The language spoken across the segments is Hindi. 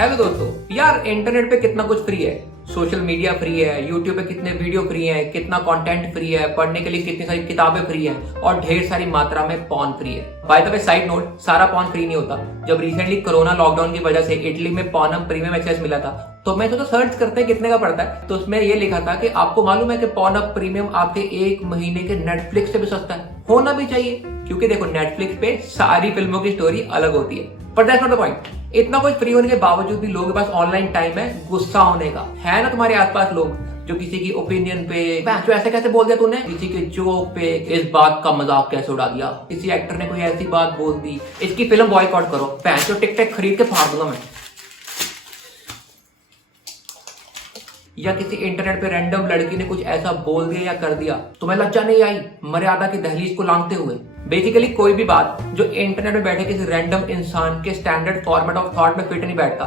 हेलो दोस्तों, यार इंटरनेट पे कितना कुछ फ्री है। सोशल मीडिया फ्री है, यूट्यूब पे कितने वीडियो फ्री है, कितना कंटेंट फ्री है, पढ़ने के लिए कितनी सारी किताबें फ्री है और ढेर सारी मात्रा में पॉर्न फ्री है। By the way side note, सारा पॉर्न फ्री नहीं होता। जब रिसेंटली कोरोना लॉकडाउन की वजह से इटली में पॉर्नम प्रीमियम एक्सेस मिला था, तो मैं तो सर्च करते हैं कितने का पड़ता है, तो उसमें ये लिखा था कि आपको मालूम है कि पॉर्नम प्रीमियम आपके 1 महीने के नेटफ्लिक्स से भी सस्ता है। होना भी चाहिए, क्योंकि देखो नेटफ्लिक्स पे सारी फिल्मों की स्टोरी अलग होती है। पर दैट्स नॉट द पॉइंट। इतना कुछ फ्री होने के बावजूद भी लोगों के पास ऑनलाइन टाइम है गुस्सा होने का। है ना तुम्हारे आसपास लोग जो किसी की ओपिनियन पे जो ऐसे कैसे बोल दिया तूने, किसी के जोक पे इस बात का मजाक कैसे उड़ा दिया, किसी एक्टर ने कोई ऐसी बात बोल दी, इसकी फिल्म बॉयकॉट करो, जो टिकट खरीद के फाड़ दूंगा मैं। या किसी इंटरनेट पे रैंडम लड़की ने कुछ ऐसा बोल दिया या कर दिया, तुम्हें लज्जा नहीं आई मर्यादा की दहलीज को लांघते हुए। बेसिकली कोई भी बात जो इंटरनेट में बैठे किसी रैंडम इंसान के स्टैंडर्ड फॉर्मेट ऑफ थॉट में फिट नहीं बैठता,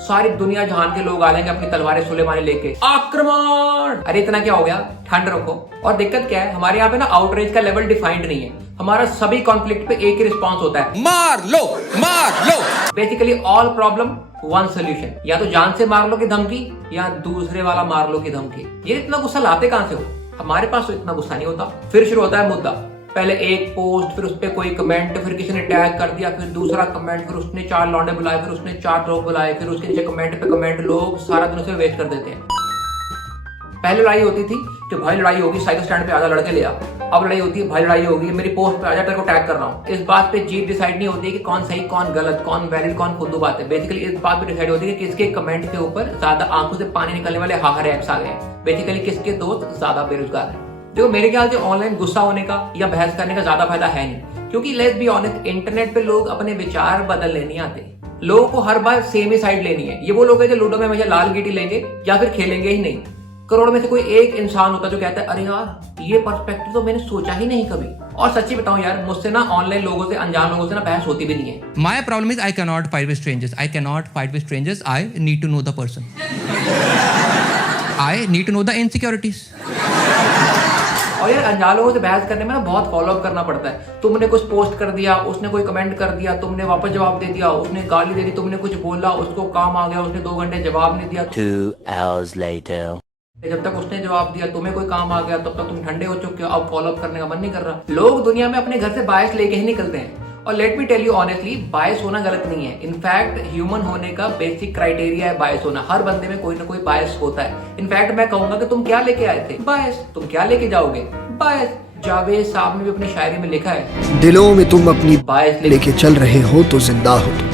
सारी दुनिया जहान के लोग आ लेंगे अपनी तलवारें सुलेमानी लेके, आक्रमण। अरे इतना क्या हो गया, ठंड रखो। और दिक्कत क्या है, हमारे यहाँ पे ना आउटरीच का लेवल डिफाइंड नहीं है। हमारा सभी कॉन्फ्लिक्ट पे एक ही रिस्पॉन्स होता है, मार लो मार लो। Basically all problem one solution, या तो जान से मार लो की धमकी या दूसरे वाला मार लो की धमकी। ये इतना गुस्सा लाते कहां से हो? हमारे पास तो इतना गुस्सा नहीं होता। फिर शुरू होता है मुद्दा, पहले एक पोस्ट, फिर उस पर कोई कमेंट, फिर किसी ने टैग कर दिया, फिर दूसरा कमेंट, फिर उसने 4 लौंडे बुलाए, फिर उसने 4 लोग बुलाए, फिर उसके नीचे कमेंट पे कमेंट। लोग सारा दिन उसे वेस्ट कर देते हैं। पहले लड़ाई होती थी कि भाई लड़ाई होगी साइकिल स्टैंड पे आजा लड़के ले आ। अब लड़ाई होती है भाई लड़ाई होगी मेरी पोस्ट पे आजा तेरे को टैग कर रहा हूँ। इस बात पे जीत डिसाइड नहीं होती कि कौन सही कौन गलत, कौन वैलिड कौन फुद्दू बात है। बेसिकली इस बात पे डिसाइड होती है कि किसके कमेंट के ऊपर ज्यादा आंखों से पानी निकलने वाले हाहा रैप्स आ गए हैं। बेसिकली किसके दोस्त ज्यादा बेरोजगार है। देखो मेरे ख्याल से ऑनलाइन गुस्सा होने का या बहस करने का ज्यादा फायदा है नहीं, क्योंकि लेट्स बी ऑनेस्ट, इंटरनेट पे लोग अपने विचार बदलने नहीं आते। लोगों को हर बार सेम ही साइड लेनी है। ये वो लोग हैं जो लूडो में हमेशा लाल गीटी लेंगे या फिर खेलेंगे ही नहीं। करोड़ में से कोई एक इंसान होता जो कहता है अरे यार ये पर्सपेक्टिव तो मैंने सोचा ही नहीं कभी। और सच्ची बताऊं यार, मुझसे ना ऑनलाइन लोगों से, अनजान लोगों से ना बहस होती भी नहीं है। My problem is I cannot fight with strangers. I cannot fight with strangers. I need to know the person. I need to know the insecurities. और यार अनजान लोगों से बहस करने में ना बहुत फॉलो अप करना पड़ता है। तुमने कुछ पोस्ट कर दिया, उसने कोई कमेंट कर दिया, तुमने वापस जवाब दे दिया, उसने गाली दे दी, तुमने कुछ बोला, उसको काम आ गया, उसने 2 घंटे जवाब नहीं दिया। 2 hours later. जब तक उसने जवाब दिया, तुम्हें कोई काम आ गया, तब तक तुम ठंडे हो चुके हो, अब फॉलो अप करने का मन नहीं कर रहा। लोग दुनिया में अपने घर से बायस लेके ही निकलते हैं। और let me tell you honestly, bias होना गलत नहीं है। इनफैक्ट ह्यूमन होने का बेसिक क्राइटेरिया है बायस होना। हर बंदे में कोई ना कोई बायस होता है। इनफैक्ट मैं कहूंगा कि तुम क्या लेके आए थे, बायस। तुम क्या लेके जाओगे, बायस। जावेद साहब ने भी अपनी शायरी में लिखा है, दिलों में तुम अपनी बायस लेके चल रहे हो तो जिंदा हो तुम।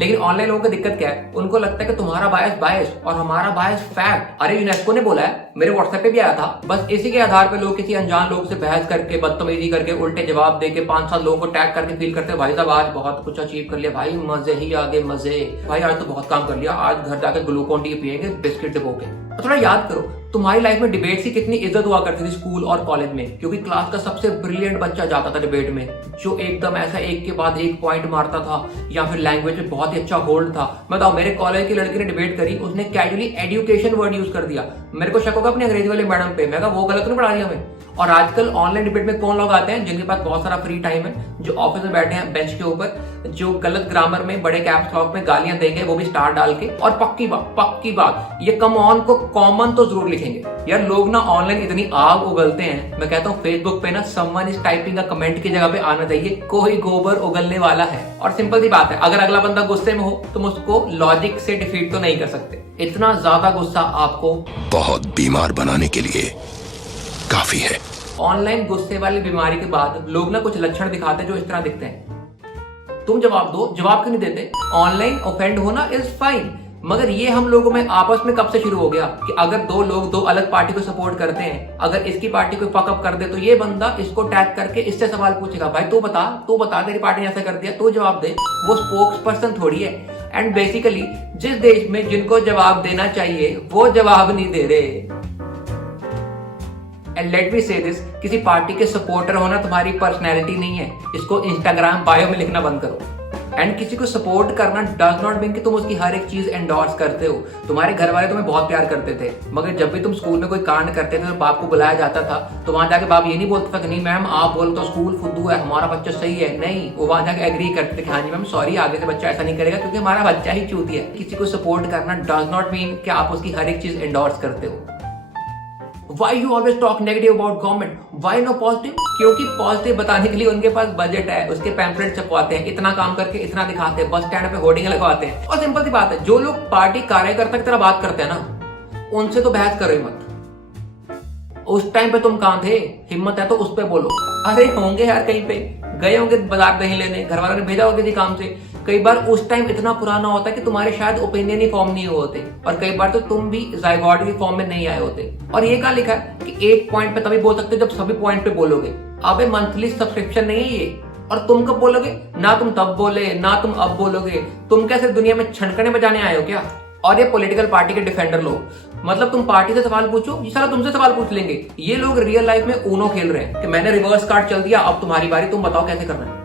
लेकिन ऑनलाइन लोगों की दिक्कत क्या है, उनको लगता है कि तुम्हारा बायस बायस और हमारा बायस फैक्ट। अरे यूनेस्को ने बोला है, मेरे व्हाट्सएप पे भी आया था। बस इसी के आधार पे लोग किसी अनजान लोग से बहस करके, बदतमीजी करके, उल्टे जवाब देके, 5-7 लोगों को टैग करके फील करते हैं भाई साहब आज बहुत कुछ अचीव कर लिया, भाई मजे ही आगे मजे, भाई आज तो बहुत काम कर लिया, आज घर जाकर ग्लूकोन डी पिएंगे बिस्किट डिबो के। तो थोड़ा याद करो, तुम्हारी लाइफ में डिबेट की कितनी इज्जत हुआ करती थी स्कूल और कॉलेज में, क्योंकि क्लास का सबसे ब्रिलियंट बच्चा जाता था डिबेट में, जो एकदम ऐसा एक के बाद एक पॉइंट मारता था या फिर लैंग्वेज में बहुत ही अच्छा होल्ड था। बताओ, मेरे कॉलेज की लड़की ने डिबेट करी, उसने कैजुअली एजुकेशन वर्ड यूज कर दिया। मेरे को शक होगा अपनी अंग्रेजी वाले मैडम पे, मैं कहा वो गलत नहीं पढ़ा रही हमें। और आजकल ऑनलाइन डिबेट में कौन लोग आते हैं जिनके पास बहुत सारा फ्री टाइम है, जो ऑफिस में बैठे हैं बेंच के ऊपर, जो गलत ग्रामर में बड़े कैप्स लॉक में गालियां देंगे, वो भी स्टार डाल के। और पक्की बात ये कम ऑन को कॉमन तो जरूर लिखेंगे। यार लोग ना ऑनलाइन इतनी आग उगलते हैं, मैं कहता हूँ फेसबुक पे ना समवन इज टाइपिंग का कमेंट की जगह पे आना चाहिए कोई गोबर उगलने वाला है। और सिंपल सी बात है, अगर अगला बंदा गुस्से में हो तुम उसको लॉजिक से डिफीट तो नहीं कर सकते। इतना ज्यादा गुस्सा आपको बहुत बीमार बनाने के लिए काफी है। ऑनलाइन गुस्से वाली बीमारी के बाद लोग ना कुछ लक्षण दिखाते हैं जो इस तरह दिखते हैं। तुम जवाब दो, जवाब क्यों नहीं देते? ऑनलाइन ऑफेंड होना इज फाइन, मगर ये हम लोगों में आपस में कब से शुरू हो गया कि अगर 2 लोग 2 अलग पार्टी को सपोर्ट करते हैं, अगर इसकी पार्टी को फकअप कर दे तो ये बंदा इसको टैग करके इससे सवाल पूछेगा, भाई तू बता तेरी पार्टी ने ऐसा कर दिया, तू जवाब दे। वो स्पोक्स पर्सन थोड़ी है। एंड बेसिकली जिस देश में जिनको जवाब देना चाहिए वो जवाब नहीं दे रहे। एंड लेट मी से दिस, किसी पार्टी के सपोर्टर होना तुम्हारी पर्सनैलिटी नहीं है। इसको इंस्टाग्राम बायो में लिखना बंद करो। एंड किसी को सपोर्ट करना डज नॉट मीन कि तुम उसकी हर एक चीज एंडोर्स करते हो। तुम्हारे घर वाले तुम्हें बहुत प्यार करते थे, मगर जब भी तुम स्कूल में कोई कांड करते थे तो बाप को बुलाया जाता था, तो वहां जाके बाप ये नहीं बोलता था कि नहीं मैम आप बोल तो स्कूल फुद्दू है, हमारा बच्चा सही है। नहीं, वो वहां जाके एग्री करते थे कि हाँ जी मैम सॉरी, आगे से बच्चा ऐसा नहीं करेगा क्योंकि हमारा बच्चा ही चूती है। किसी को सपोर्ट करना डज नॉट मीन कि आप उसकी हर एक चीज एंडोर्स करते हो। Why you always talk negative about government? Why no positive? क्योंकि पॉजिटिव बताने के लिए उनके पास बजट है, उसके पैम्पलेट छपवाते हैं, इतना काम करके इतना दिखाते हैं, बस स्टैंड पे होर्डिंग लगवाते हैं। और सिंपल सी बात है, जो लोग पार्टी कार्यकर्ता की तरह बात करते हैं ना, उनसे तो बहस करो ही मत। उस टाइम पे तुम कहां थे? हिम्मत है तो उस पे बोलो। अरे होंगे यार, कहीं पे गए होंगे बाजार दही लेने, घर वालों ने भेजा होगा किसी काम से। कई बार उस टाइम इतना पुराना होता है कि तुम्हारे शायद ओपिनियन ही फॉर्म नहीं हुए होते, और कई बार तो तुम भी जायगॉट की फॉर्म में नहीं आए होते। और ये कहा लिखा है कि एक पॉइंट पे तभी बोल सकते हो जब सभी पॉइंट पे बोलोगे। अबे मंथली सब्सक्रिप्शन नहीं है ये, और तुम कब बोलोगे? ना तुम तब बोले ना तुम अब बोलोगे। तुम क्या सिर्फ दुनिया में छनकने बजाने आए हो क्या? और ये पॉलिटिकल पार्टी के डिफेंडर लोग, मतलब तुम पार्टी से सवाल पूछो, ये सारा तुमसे सवाल पूछ लेंगे। ये लोग रियल लाइफ में ऊनो खेल रहे हैं कि मैंने रिवर्स कार्ड चल दिया, अब तुम्हारी बारी, तुम बताओ कैसे करना है।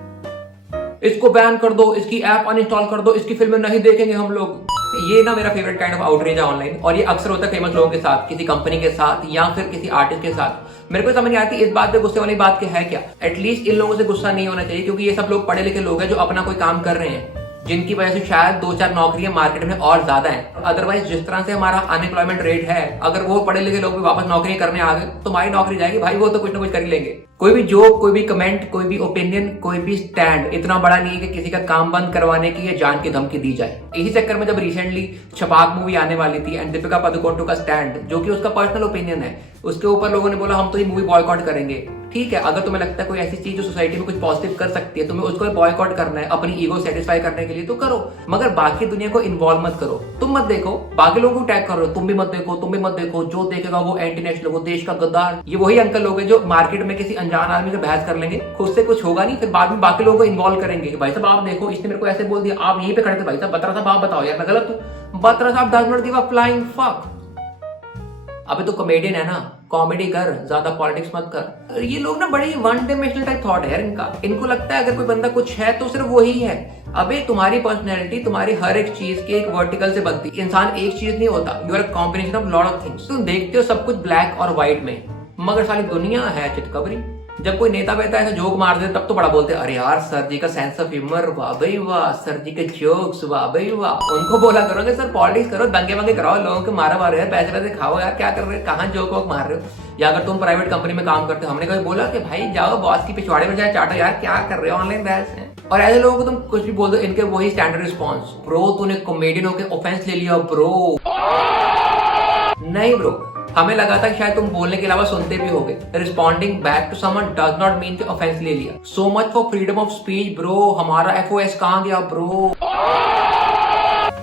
इसको बैन कर दो, इसकी ऐप अनइंस्टॉल कर दो, इसकी फिल्में नहीं देखेंगे हम लोग। ये ना मेरा फेवरेट काइंड ऑफ आउटरीच है ऑनलाइन, और ये अक्सर होता है फेमस लोगों के साथ, किसी कंपनी के साथ या फिर किसी आर्टिस्ट के साथ। मेरे को समझ नहीं आती इस बात पे गुस्से वाली बात है क्या। एटलीस्ट इन लोगों से गुस्सा नहीं होना चाहिए, क्योंकि ये सब लोग पढ़े लिखे लोग हैं जो अपना कोई काम कर रहे हैं, जिनकी वजह से शायद 2-4 नौकरियां मार्केट में और ज्यादा हैं। अदरवाइज जिस तरह से हमारा अनएम्प्लॉयमेंट रेट है, अगर वो पढ़े लिखे लोग भी वापस नौकरी करने आ गए, तुम्हारी नौकरी जाएगी भाई, वो तो कुछ ना कुछ कर ही लेंगे। कोई भी जोक, कोई भी कमेंट, कोई भी ओपिनियन, कोई भी स्टैंड इतना बड़ा नहीं है कि किसी का काम बंद करवाने की या जान की धमकी दी जाए। इसी चक्कर में जब रिसेंटली छपाक मूवी आने वाली थी एंड दीपिका पादुकोण का स्टैंड, जो कि उसका पर्सनल ओपिनियन है, उसके ऊपर लोगों ने बोला हम तो ये मूवी बॉयकॉट करेंगे। ठीक है, अगर तुम्हें लगता है कोई ऐसी चीज जो सोसाइटी में कुछ पॉजिटिव कर सकती है, तुम्हें उसको बॉयकॉट करना है अपनी ईगो सेटिस्फाई करने के लिए, तो करो, मगर बाकी दुनिया को इन्वॉल्व मत करो। तुम मत देखो, बाकी लोगों को टैग करो, तुम भी मत देखो, तुम भी मत देखो। जो देखेगा वो एंटी नेशनल, वो देश का गद्दार। ये वही अंकल लोग हैं जो मार्केट में किसी अनजान आदमी से बहस कर लेंगे, खुद से कुछ होगा नहीं, फिर बाद में बाकी लोगों को इन्वॉल्व करेंगे। भाई साहब आप देखो, इसने मेरे को ऐसे बोल दिया, आप यहीं पे खड़े थे, भाई साहब बत्रा साहब आप बताओ यार मैं गलत हूँ। बत्रा साहब does not give a flying fuck. अबे तो कॉमेडियन है ना, कॉमेडी कर, ज्यादा पॉलिटिक्स मत कर। ये लोग ना बड़े वन डायमेंशनल टाइप थॉट है यार इनका। इनको लगता है अगर कोई बंदा कुछ है तो सिर्फ वही है। अबे तुम्हारी पर्सनैलिटी, तुम्हारी हर एक चीज की एक वर्टिकल से बनती है। इंसान एक चीज नहीं होता, you are a combination of lot of things. तुम देखते हो सब कुछ ब्लैक और व्हाइट में, मगर सारी दुनिया है चितकबरी। जब कोई नेता वेता ऐसा जोक मार दे तब तो बड़ा बोलते हैं, अरे यार सर जी का सेंस ऑफ ह्यूमर, वाह भाई वाह, सर जी के जोक्स, वाह भाई वाह। उनको बोला करोगे सर पॉलिटिक्स करो, दंगे वंगे कराओ, लोगों के मारा मारो यार, पैसे पैसे खाओ यार, क्या कर रहे हो, कहाँ जोक वोक मार रहे हो। या अगर तुम प्राइवेट कंपनी में काम करते हो, हमने कभी बोला कि भाई जाओ बॉस की पिछवाड़े में जाए चाटो यार, क्या कर रहे हो, ऑनलाइन बहस है। और ऐसे लोगों को तुम कुछ भी बोल दो, इनके वही स्टैंडर्ड रिस्पॉन्स, ब्रो तूने कॉमेडियन होकर ऑफेंस ले लिया ब्रो। नहीं ब्रो, हमें लगा था कि शायद तुम बोलने के अलावा सुनते भी होगे। Responding back to someone does not mean कि ऑफेंस ले लिया। So much for freedom of speech bro. हमारा FOS कहां गया ब्रो?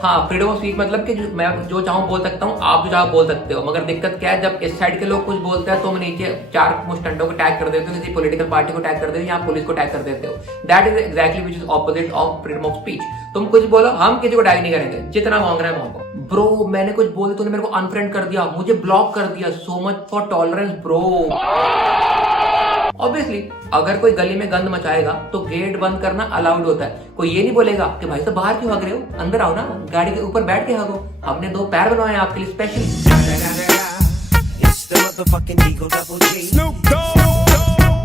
हाँ, फ्रीडम ऑफ स्पीच मतलब कि मैं जो चाहूँ बोल सकता हूँ, आप जो चाहो बोल सकते हो। मगर दिक्कत क्या है, जब इस साइड के लोग कुछ बोलते हैं तो मैं नीचे 4 मुस्टंडों को टैग कर देते हो, किसी पॉलिटिकल पार्टी को टैग कर देते हो या पुलिस को टैग कर देते हो। That is exactly which is opposite of freedom of speech. तुम कुछ बोलो, हम किसी को टैग नहीं करेंगे, जितना मांग रहे हैं मांगो। ब्रो मैंने कुछ बोले, तूने मेरे को अनफ्रेंड कर दिया, मुझे ब्लॉक कर दिया, सो much for tolerance bro. Obviously अगर कोई गली में गंद मचाएगा तो गेट बंद करना अलाउड होता है। कोई ये नहीं बोलेगा कि भाई साहब बाहर क्यों हग रहे हो, अंदर आओ ना, गाड़ी के ऊपर बैठ के हगो, हमने 2 पैर बनवाए आपके लिए स्पेशल।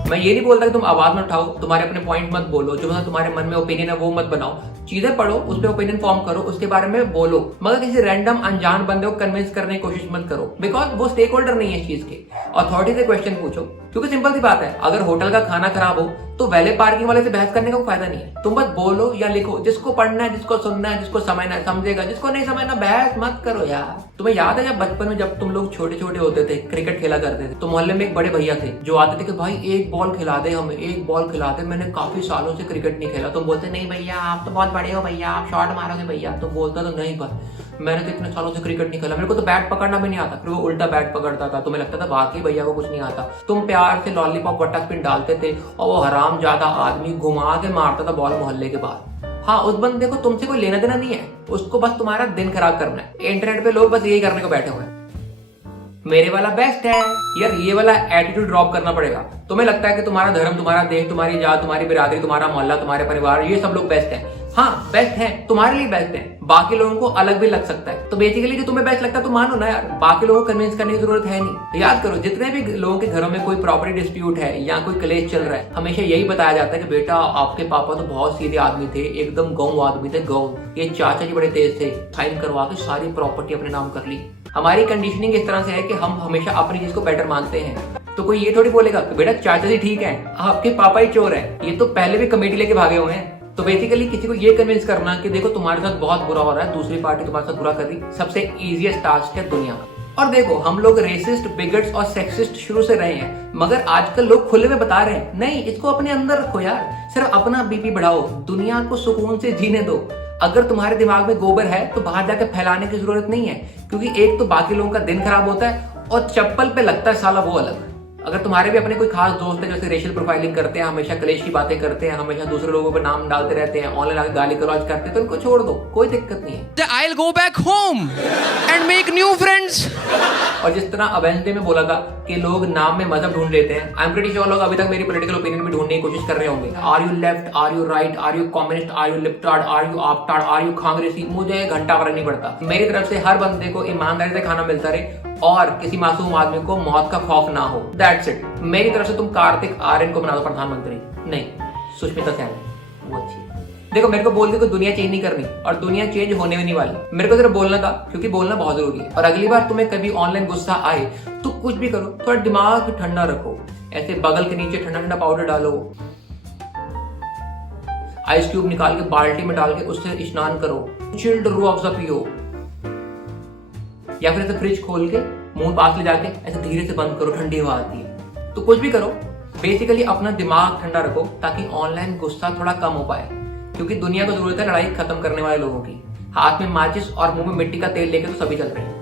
मैं ये नहीं बोलता कि तुम आवाज मत उठाओ, तुम्हारे अपने पॉइंट मत बोलो, जो तुम्हारे मन में ओपिनियन है वो मत बनाओ। चीजें पढ़ो, उस पर ओपिनियन फॉर्म करो, उसके बारे में बोलो, मगर किसी रैंडम अनजान बंदे को कन्विंस करने की कोशिश मत करो, बिकॉज वो स्टेक होल्डर नहीं है इस चीज के। अथॉरिटी से क्वेश्चन पूछो, क्योंकि सिंपल सी बात है, अगर होटल का खाना खराब हो तो वैले पार्किंग वाले से बहस करने का कोई फायदा नहीं है। तुम बस बोलो या लिखो, जिसको पढ़ना है, जिसको सुनना है, जिसको समझना है समझेगा, जिसको नहीं समझना बहस मत करो यार। तुम्हें याद है जब बचपन में जब तुम लोग छोटे छोटे होते थे, क्रिकेट खेला करते थे, तो मोहल्ले में एक बड़े भैया थे जो आते थे कि भाई एक बॉल खिला दे हमें, एक बॉल खिला दे, मैंने काफी सालों से क्रिकेट नहीं खेला। तुम बोलते नहीं भैया आप तो बहुत बड़े हो भैया, आप शॉट मारोगे भैया। तुम बोलता तो नहीं भाई मैंने तो इतने सालों से क्रिकेट नहीं खेला, मेरे को तो बैट पकड़ना भी नहीं आता। फिर वो उल्टा बैट पकड़ता था, तुम्हें लगता था बाकी भैया को कुछ नहीं आता। तुम प्यार से लॉलीपॉप वट्टा स्पिन डालते थे और वो हराम ज्यादा आदमी घुमा के मारता था बॉल मोहल्ले के बाहर। हाँ, उस बंदे को तुमसे कोई लेना देना नहीं है, उसको बस तुम्हारा दिन खराब करना है। इंटरनेट पे लोग बस यही करने को बैठे हुए हैं, मेरे वाला बेस्ट है यार, ये वाला एटीट्यूड ड्रॉप करना पड़ेगा। तुम्हें लगता है कि तुम्हारा धर्म, तुम्हारा देश, तुम्हारी जात, तुम्हारी बिरादरी, तुम्हारा मोहल्ला, तुम्हारे परिवार, ये सब लोग बेस्ट है। हाँ बेस्ट है, तुम्हारे लिए बेस्ट है, बाकी लोगों को अलग भी लग सकता है। तो बेसिकली जो तुम्हें बेस्ट लगता है तो मानो ना यार, बाकी लोगों को कन्विंस करने की जरूरत है नहीं। याद करो, जितने भी लोगों के घरों में कोई प्रॉपर्टी डिस्प्यूट है या कोई क्लेश चल रहा है, हमेशा यही बताया जाता है कि बेटा आपके पापा तो बहुत सीधे आदमी थे, एकदम गौ आदमी थे, गौ। ये चाचा जी बड़े तेज थे, साइन करवा के सारी प्रॉपर्टी अपने नाम कर ली। हमारी कंडीशनिंग इस तरह से है कि हम हमेशा अपनी चीज को बेटर मानते हैं। तो कोई ये थोड़ी बोलेगा कि बेटा चाचा जी ठीक है, आपके पापा ही चोर है, ये तो पहले भी कमेटी लेके भागे हुए हैं। तो बेसिकली किसी को ये कन्विंस करना कि देखो तुम्हारे साथ बहुत बुरा हो रहा है, दूसरी पार्टी तुम्हारे साथ बुरा कर रही, सबसे इजीएस्ट टास्क है दुनिया का। और देखो, हम लोग रेसिस्ट, बिगट्स और सेक्सिस्ट शुरू से रहे हैं, मगर आजकल लोग खुले में बता रहे हैं नहीं, इसको अपने अंदर रखो यार, सिर्फ अपना बीपी बढ़ाओ, दुनिया को सुकून से जीने दो। अगर तुम्हारे दिमाग में गोबर है तो बाहर जाकर फैलाने की जरूरत नहीं है, क्योंकि एक तो बाकी लोगों का दिन खराब होता है और चप्पल पे लगता है साला वो अलग। अगर तुम्हारे भी अपने कोई खास दोस्त है जैसे रेशियल प्रोफाइलिंग करते हैं, हमेशा क्लेश की बातें करते हैं, हमेशा दूसरे लोगों पर नाम डालते रहते हैं, ऑनलाइन आके गाली गलौज करते हैं, तो इनको छोड़ दो, कोई दिक्कत नहीं है। I'll go back home and make new friends. और जिस तरह अवेंसडे में बोला था कि लोग नाम में मजहब ढूंढ लेते हैं, आई एम प्रीटी श्योर लोग अभी तक मेरी पॉलिटिकल ओपिनियन भी ढूंढने की कोशिश कर रहे होंगे। Are you left, are you right, are you communist, are you libtard, are you aaptard, are you कांग्रेसी, मुझे घंटा फर्क नहीं पड़ता। मेरी तरफ से हर बंदे को ईमानदारी से खाना मिलता रहे और किसी मासूम आदमी को मौत का खौफ ना हो, दैट्स इट। मेरी तरफ से तुम कार्तिक आर्यन को बना दो प्रधानमंत्री, नहीं सुष्मिता सेन, वो अच्छी है। देखो, मेरे को बोल के कोई दुनिया चेंज नहीं करनी और दुनिया चेंज होने भी नहीं वाली, मेरे को सिर्फ बोलना था, क्योंकि बोलना बहुत जरूरी है। और अगली बार तुम्हें कभी ऑनलाइन गुस्सा आए तो कुछ भी करो, थोड़ा दिमाग ठंडा रखो, ऐसे बगल के नीचे ठंडा ठंडा पाउडर डालो, आइस क्यूब निकाल के बाल्टी में डाल के उससे स्नान करो, चिल्ड रूह अफ़ज़ा पियो, या फिर ऐसे फ्रिज खोल के मुंह पास ले जाके ऐसे धीरे से बंद करो, ठंडी हवा आती है। तो कुछ भी करो, बेसिकली अपना दिमाग ठंडा रखो ताकि ऑनलाइन गुस्सा थोड़ा कम हो पाए, क्योंकि दुनिया को जरूरत है लड़ाई खत्म करने वाले लोगों की। हाथ में माचिस और मुंह में मिट्टी का तेल लेके तो सभी चल रहे हैं।